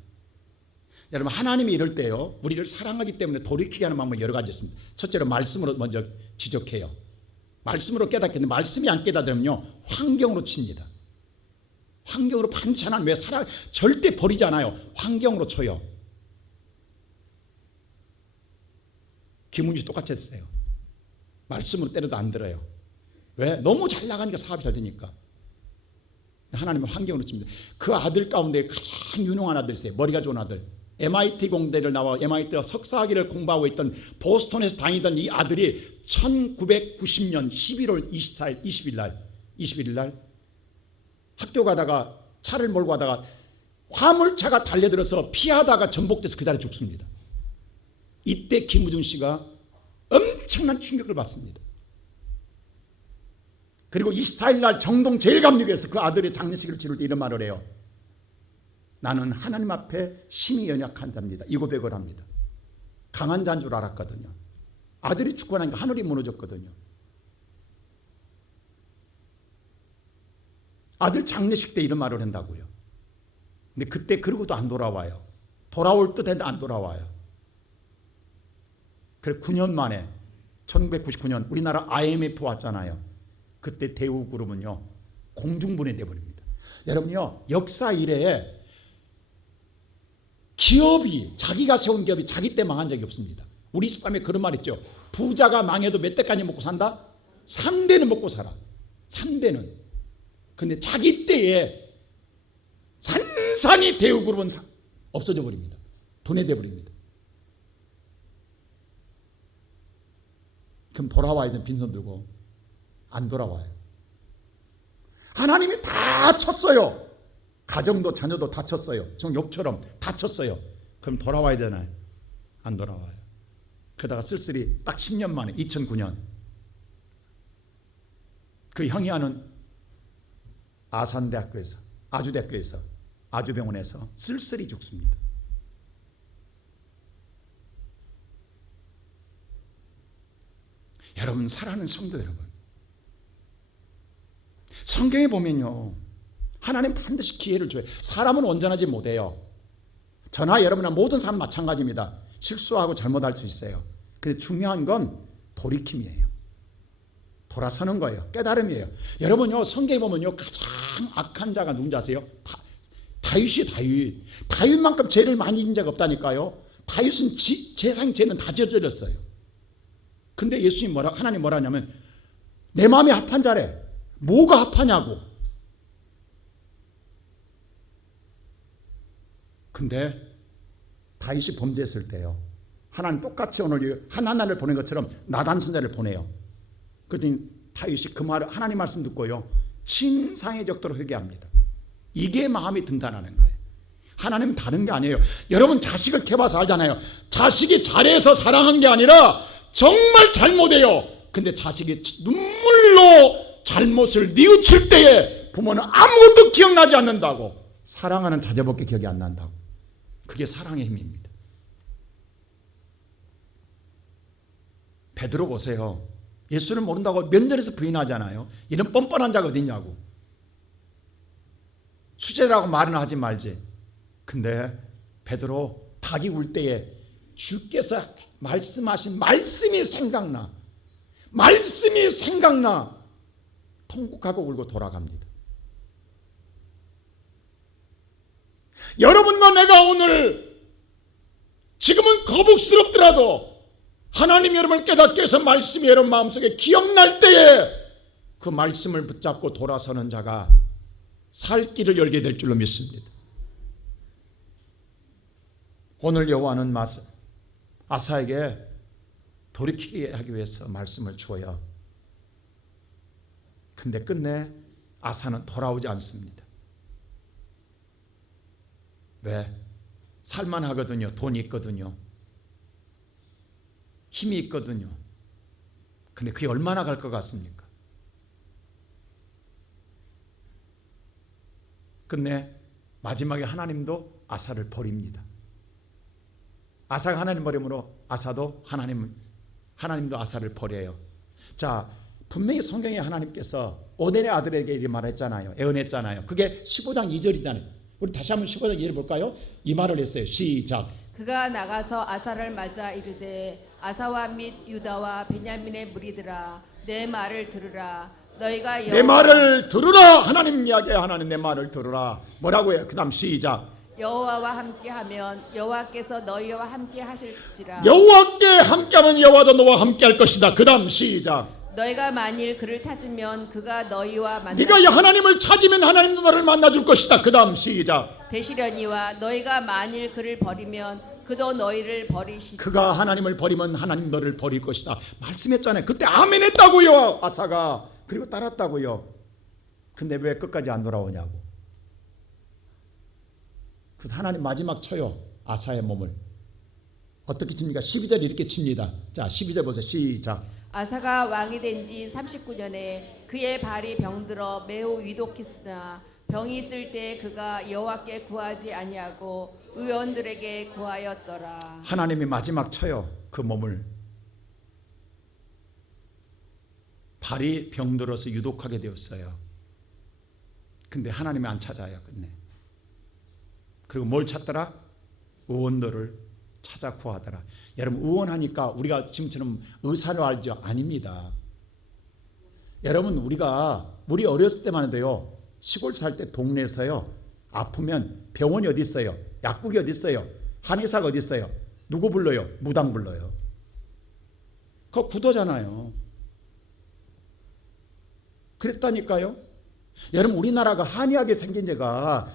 여러분 하나님이 이럴 때요, 우리를 사랑하기 때문에 돌이키게 하는 방법이 여러 가지 있습니다. 첫째로 말씀으로 먼저 지적해요. 말씀으로 깨닫겠는데 말씀이 안 깨닫으면요, 환경으로 칩니다. 환경으로 반드시 하나님 왜 사랑 절대 버리지 않아요. 환경으로 쳐요. 김은주 씨 똑같이 했어요. 말씀으로 때려도 안 들어요. 왜? 너무 잘 나가니까 사업이 잘 되니까. 하나님은 환경으로 칩니다. 그 아들 가운데 가장 유능한 아들이 있어요. 머리가 좋은 아들. MIT 공대를 나와 MIT 석사학위를 공부하고 있던 보스턴에서 다니던 이 아들이 1990년 11월 24일 21일 날 학교 가다가 차를 몰고 가다가 화물차가 달려들어서 피하다가 전복돼서 그 자리에 죽습니다. 이때 김우중 씨가 엄청난 충격을 받습니다. 그리고 24일 날 정동 제일감리교에서 그 아들의 장례식을 치를 때 이런 말을 해요. 나는 하나님 앞에 심히 연약한 자입니다. 이 고백을 합니다. 강한 자인 줄 알았거든요. 아들이 죽고 나니까 하늘이 무너졌거든요. 아들 장례식 때 이런 말을 한다고요. 근데 그때 그러고도 안 돌아와요. 돌아올 듯 했는데 안 돌아와요. 그래서 9년 만에 1999년 우리나라 IMF 왔잖아요. 그때 대우그룹은요 공중분해돼 버립니다. 여러분요 역사 이래에 기업이 자기가 세운 기업이 자기 때 망한 적이 없습니다. 우리 속담에 그런 말 있죠. 부자가 망해도 몇 대까지 먹고 산다? 3대는 먹고 살아. 3대는. 근데 자기 때에 산산이 대우그룹은 없어져 버립니다. 분해돼 버립니다. 그럼 돌아와야 되는 빈손 들고 안 돌아와요. 하나님이 다 쳤어요. 가정도 자녀도 다 쳤어요. 정 욥처럼 다 쳤어요. 그럼 돌아와야 되나요? 안 돌아와요. 그러다가 쓸쓸히 딱 10년 만에 2009년 그 형이 하는 아산대학교에서 아주대학교에서 아주병원에서 쓸쓸히 죽습니다. 여러분 사랑하는 성도 여러분, 성경에 보면요 하나님 반드시 기회를 줘요. 사람은 온전하지 못해요. 저나 여러분이나 모든 사람 마찬가지입니다. 실수하고 잘못할 수 있어요. 근데 중요한 건 돌이킴이에요. 돌아서는 거예요. 깨달음이에요. 여러분요 성경에 보면요 가장 악한 자가 누군지 아세요? 다윗이에요. 다윗만큼 죄를 많이 지은 자가 없다니까요. 다윗은 세상 죄는 다 저질렀어요. 근데 예수님 하나님 뭐라 하냐면 내 마음에 합한 자래. 뭐가 합하냐고. 근데 다윗이 범죄했을 때요 하나님 똑같이 오늘 하나님을 보낸 것처럼 나단 선자를 보내요. 그랬더니 다윗이 그 말을 하나님 말씀 듣고요 신상의 적도로 회개합니다. 이게 마음이 등단하는 거예요. 하나님은 다른 게 아니에요. 여러분 자식을 캐봐서 알잖아요. 자식이 잘해서 사랑한 게 아니라 정말 잘못해요. 근데 자식이 눈물로 잘못을 뉘우칠 때에 부모는 아무것도 기억나지 않는다고. 사랑하는 자제밖에 기억이 안 난다고. 그게 사랑의 힘입니다. 베드로 보세요. 예수를 모른다고 면전에서 부인하잖아요. 이런 뻔뻔한 자가 어디 있냐고. 수제라고 말은 하지 말지. 근데 베드로 닭이 울 때에 주께서 말씀하신 말씀이 생각나. 말씀이 생각나. 통곡하고 울고 돌아갑니다. 여러분과 내가 오늘 지금은 거북스럽더라도 하나님 여러분을 깨닫게 해서 말씀이 여러분 마음속에 기억날 때에 그 말씀을 붙잡고 돌아서는 자가 살 길을 열게 될 줄로 믿습니다. 오늘 여호와는 아사에게 돌이키게 하기 위해서 말씀을 주어요. 근데 끝내 아사는 돌아오지 않습니다. 왜? 살만하거든요. 돈이 있거든요. 힘이 있거든요. 근데 그게 얼마나 갈 것 같습니까? 끝내 마지막에 하나님도 아사를 버립니다. 아사가 하나님 버림으로 아사도 하나님도 아사를 버려요. 자, 분명히 성경에 하나님께서 오덴의 아들에게 이렇게 말했잖아요. 애언했잖아요. 그게 15장 2절이잖아요. 우리 다시 한번 15장 2절 볼까요? 이 말을 했어요. 시작. 그가 나가서 아사를 맞아 이르되 아사와 및 유다와 베냐민의 무리들아 내 말을 들으라. 너희가 내 말을 들으라. 하나님 이야기에 하나님 내 말을 들으라. 뭐라고 해요? 그 다음 시작. 여호와와 함께하면 여호와께서 너희와 함께 하실지라. 여호와께 함께하면 여호와도 너와 함께할 것이다. 그 다음 시작. 너희가 만일 그를 찾으면 그가 너희와 만나 네가 이 하나님을 찾으면 하나님도 너를 만나줄 것이다. 그 다음 시작. 되시려니와 너희가 만일 그를 버리면 그도 너희를 버리시리라. 그가 하나님을 버리면 하나님 너를 버릴 것이다. 말씀했잖아요. 그때 아멘 했다고요. 아사가. 그리고 따랐다고요. 근데 왜 끝까지 안 돌아오냐고. 그래서 하나님 마지막 쳐요. 아사의 몸을. 어떻게 칩니까? 12절 이렇게 칩니다. 자, 12절 보세요. 시작. 아사가 왕이 된 지 39년에 그의 발이 병들어 매우 위독했으나 병이 있을 때 그가 여호와께 구하지 아니하고 의원들에게 구하였더라. 하나님이 마지막 쳐요. 그 몸을. 발이 병들어서 유독하게 되었어요. 근데 하나님이 안 찾아요. 끝내. 그리고 뭘 찾더라? 의원들을 찾아 구하더라. 여러분, 의원하니까 우리가 지금처럼 의사를 알죠? 아닙니다. 여러분, 우리 어렸을 때만 해도요, 시골 살 때 동네에서요, 아프면 병원이 어디 있어요? 약국이 어디 있어요? 한의사가 어디 있어요? 누구 불러요? 무당 불러요. 그거 구도잖아요. 그랬다니까요. 여러분, 우리나라가 한의학에 생긴 지가,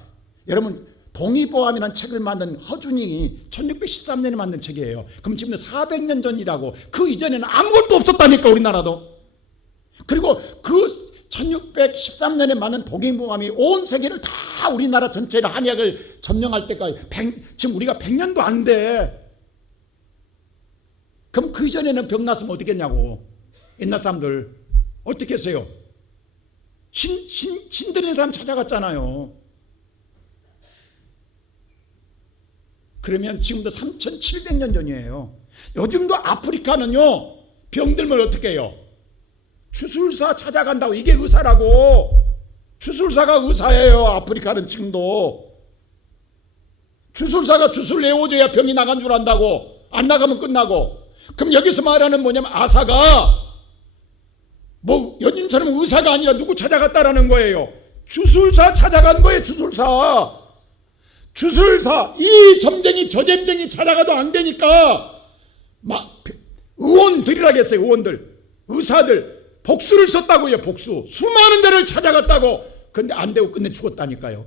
여러분, 동의보감이라는 책을 만든 허준이 1613년에 만든 책이에요. 그럼 지금 400년 전이라고. 그 이전에는 아무것도 없었다니까, 우리나라도. 그리고 그 1613년에 만든 동의보감이 온 세계를 다 우리나라 전체를 한의학을 점령할 때까지 지금 우리가 100년도 안 돼. 그럼 그 이전에는 병 났으면 어떻게 했냐고. 옛날 사람들 어떻게 했어요? 신 들인 사람 찾아갔잖아요. 그러면 지금도 3700년 전이에요. 요즘도 아프리카는요, 병들면 어떻게 해요? 주술사 찾아간다고. 이게 의사라고. 주술사가 의사예요. 아프리카는 지금도. 주술사가 주술 내어줘야 병이 나간 줄 안다고. 안 나가면 끝나고. 그럼 여기서 말하는 뭐냐면 아사가 뭐 연임처럼 의사가 아니라 누구 찾아갔다라는 거예요. 주술사 찾아간 거예요. 주술사. 이 점쟁이 저 점쟁이 찾아가도 안 되니까 막 의원들이라겠어요. 의원들, 의사들 복수를 썼다고요. 복수. 수많은 데를 찾아갔다고. 근데 안 되고 끝내 죽었다니까요.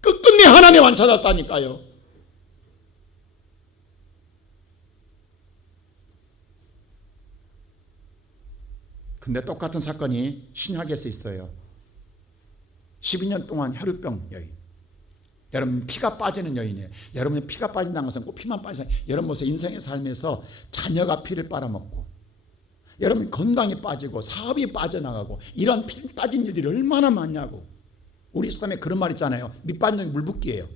끝끝내 하나님 안 찾았다니까요. 근데 똑같은 사건이 신약에서 있어요. 12년 동안 혈우병 여인. 여러분, 피가 빠지는 여인이에요. 여러분이 피가 빠진다는 것은 꼭 피만 빠지는, 여러분 보세요. 인생의 삶에서 자녀가 피를 빨아먹고, 여러분 건강이 빠지고 사업이 빠져나가고, 이런 피 빠진 일들이 얼마나 많냐고. 우리 속담에 그런 말 있잖아요. 밑 빠진 놈이 물 붓기예요.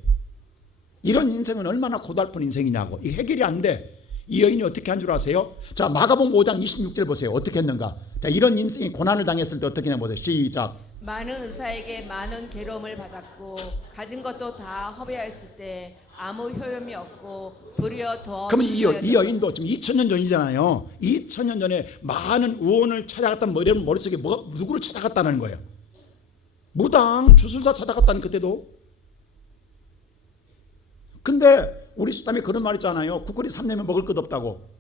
이런 인생은 얼마나 고달픈 인생이냐고. 이 해결이 안 돼. 이 여인이 어떻게 한 줄 아세요? 자, 마가복음 5장 26절 보세요. 어떻게 했는가? 자, 이런 인생이 고난을 당했을 때 어떻게 했나 보세요. 시작. 많은 의사에게 많은 괴로움을 받았고 가진 것도 다 허비하였을 때 아무 효용이 없고 도리어 더. 그러면 이 여인도 지금 2000년 전이잖아요. 2000년 전에 많은 의원을 찾아갔다는 여러분 머릿속에 누구를 찾아갔다는 거예요? 무당, 주술사 찾아갔다는 그때도. 근데 우리 수담에 그런 말 있잖아요. 국거리 3년면 먹을 것 없다고.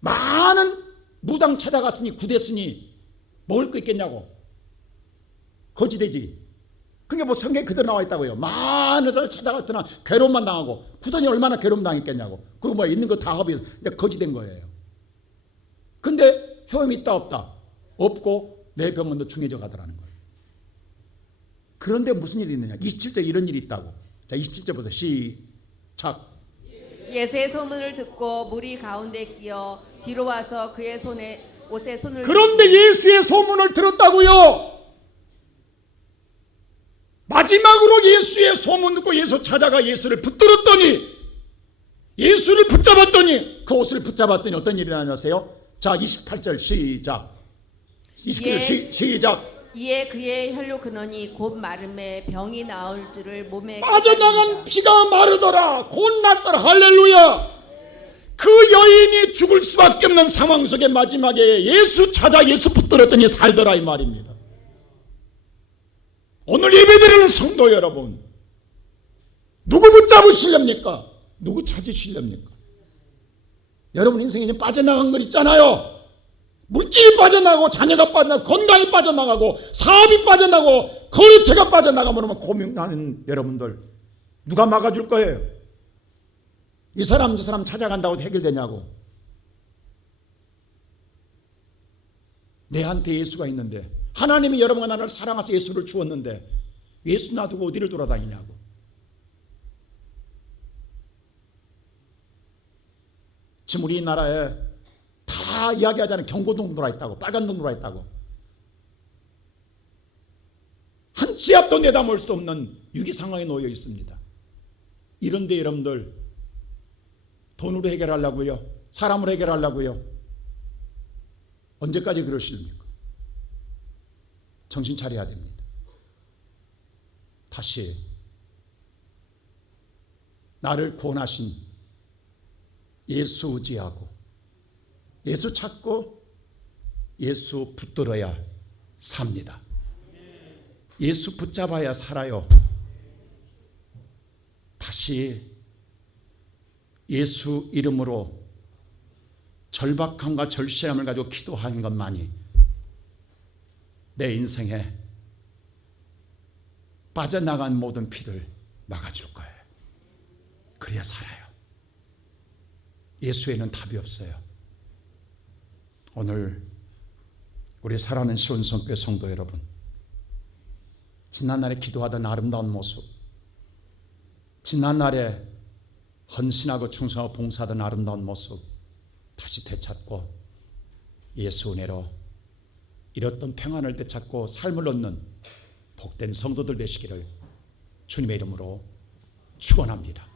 많은 무당 찾아갔으니 구됐으니 먹을 거 있겠냐고. 거지되지. 그게 뭐 성경에 그대로 나와 있다고요. 많은 사람을 찾아갔더나 괴로움만 당하고, 구더니 얼마나 괴로움 당했겠냐고. 그리고 뭐 있는 거 다 허비해서 거지된 거예요. 근데 효험이 있다 없다? 없고 내 병은 더 중해져 가더라는 거예요. 그런데 무슨 일이 있느냐? 27절 이런 일이 있다고. 자, 27절 보세요. 시작. 예수의 소문을 듣고 무리 가운데 끼어 뒤로 와서 그의 옷에 손을. 그런데 예수의 소문을 들었다고요. 마지막으로 예수의 소문 듣고 예수 찾아가 예수를 붙들었더니, 예수를 붙잡았더니, 그 옷을 붙잡았더니 어떤 일이 일어나세요? 자, 28절 시작. 29절 시작. 이에 그의 혈로 근원이 곧 마름에 병이 나올 줄을 몸에 빠져나간 피가 마르더라. 곧 낫더라. 할렐루야. 그 여인이 죽을 수밖에 없는 상황 속에 마지막에 예수 찾아 예수 붙들었더니 살더라 이 말입니다. 오늘 예배드리는 성도 여러분, 누구 붙잡으시렵니까? 누구 찾으시렵니까? 여러분 인생에 지금 빠져나간 것 있잖아요. 물질이 빠져나가고 자녀가 빠져나가고 건강이 빠져나가고 사업이 빠져나가고 거래처가 빠져나가면 고민하는 여러분들 누가 막아줄 거예요? 이 사람 저 사람 찾아간다고 해결되냐고. 내한테 예수가 있는데 하나님이 여러분과 나를 사랑하셔서 예수를 주었는데 예수 놔두고 어디를 돌아다니냐고. 지금 우리나라에 다 이야기하잖아요. 경고등 들어와 있다고, 빨간등 들어와 있다고. 한 치 앞도 내다볼 수 없는 위기 상황에 놓여 있습니다. 이런데 여러분들 돈으로 해결하려고요? 사람으로 해결하려고요? 언제까지 그러십니까? 정신 차려야 됩니다. 다시 나를 구원하신 예수 의지하고 예수 찾고 예수 붙들어야 삽니다. 예수 붙잡아야 살아요. 다시 예수 이름으로 절박함과 절실함을 가지고 기도하는 것만이 내 인생에 빠져나간 모든 피를 막아줄 거예요. 그래야 살아요. 예수에는 답이 없어요. 오늘 우리 사랑하는 시온성교회 성도 여러분, 지난날에 기도하던 아름다운 모습, 지난날에 헌신하고 충성하고 봉사하던 아름다운 모습 다시 되찾고 예수 은혜로 잃었던 평안을 되찾고 삶을 얻는 복된 성도들 되시기를 주님의 이름으로 축원합니다.